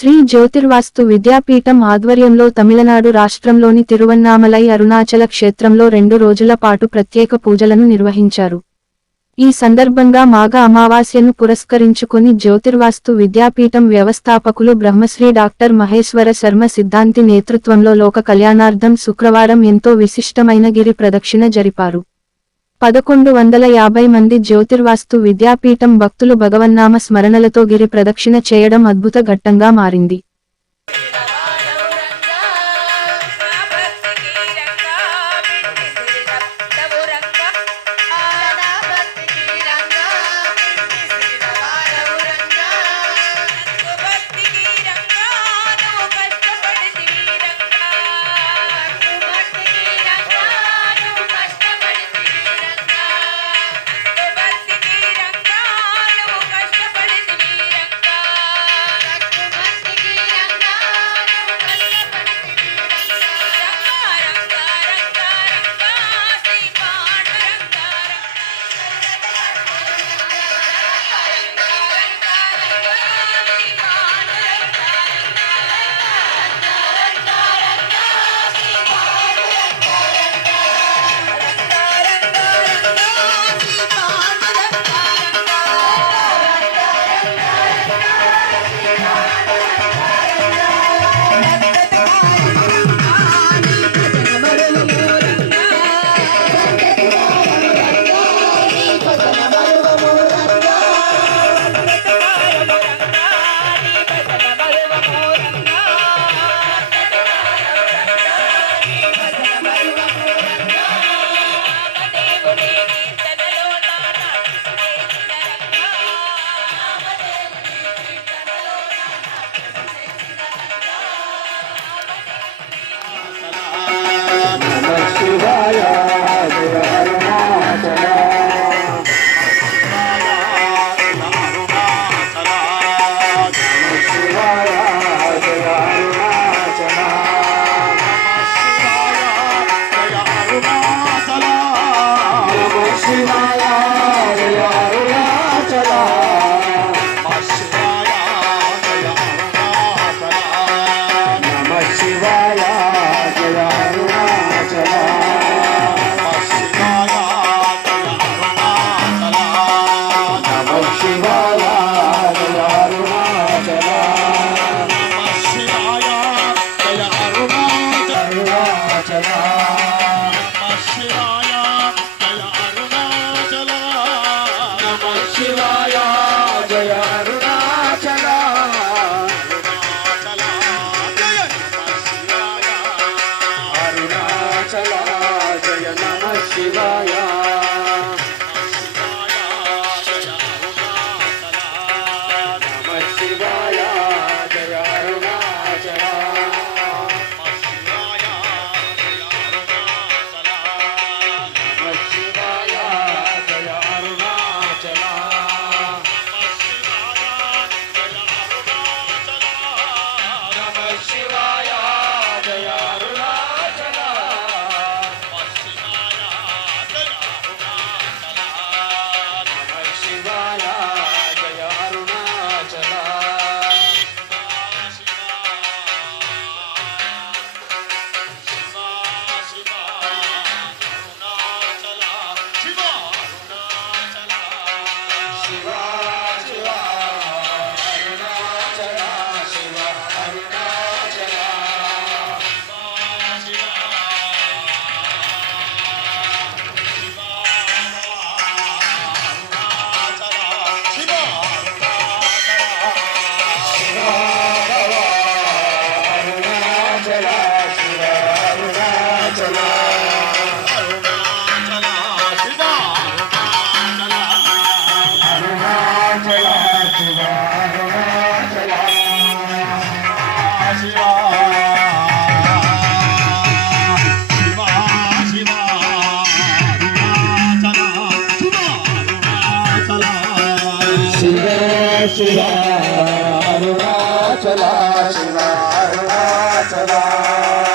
శ్రీ జ్యోతిర్వాస్తు విద్యాపీఠం ఆధ్వర్యంలో తమిళనాడు రాష్ట్రంలోని తిరువన్నామలై అరుణాచల క్షేత్రంలో రెండు రోజుల పాటు ప్రత్యేక పూజలను నిర్వహించారు. ఈ సందర్భంగా మాఘ అమావాస్యను పురస్కరించుకుని జ్యోతిర్వాస్తు విద్యాపీఠం వ్యవస్థాపకులు బ్రహ్మశ్రీ డాక్టర్ మహేశ్వర శర్మ సిద్ధాంతి నేతృత్వంలో లోక కళ్యాణార్థం శుక్రవారం ఎంతో విశిష్టమైన గిరి ప్రదక్షిణ జరిపారు. పదకొండు వందల యాభై మంది జ్యోతిర్వాస్తు విద్యాపీఠం భక్తులు భగవన్నామ స్మరణలతో గిరి ప్రదక్షిణ చేయడం అద్భుత ఘట్టంగా మారింది. శివ शिवा शिवा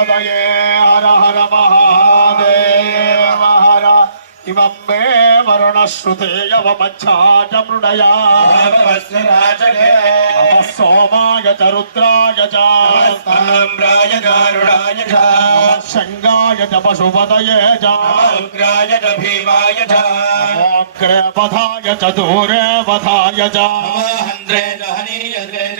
पदये हर हर महादेव हर इमं वरुण श्रुते सोमाय च रुद्राय च। ताम्राय गारुडाय च। शङ्गाय च पशुपतये च। उग्राय च भीमाय च। पथाय च दूरे पथाय च। च हनीयद्रे च।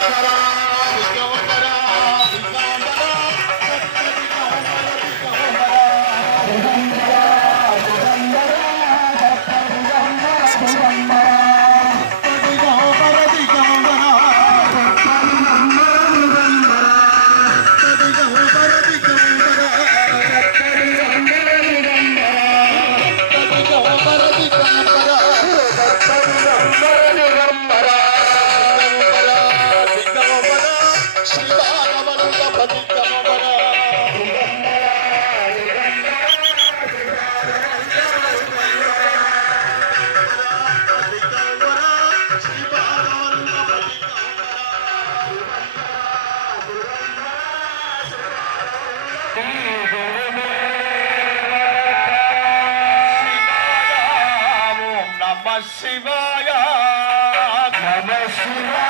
Shut up. Yeah.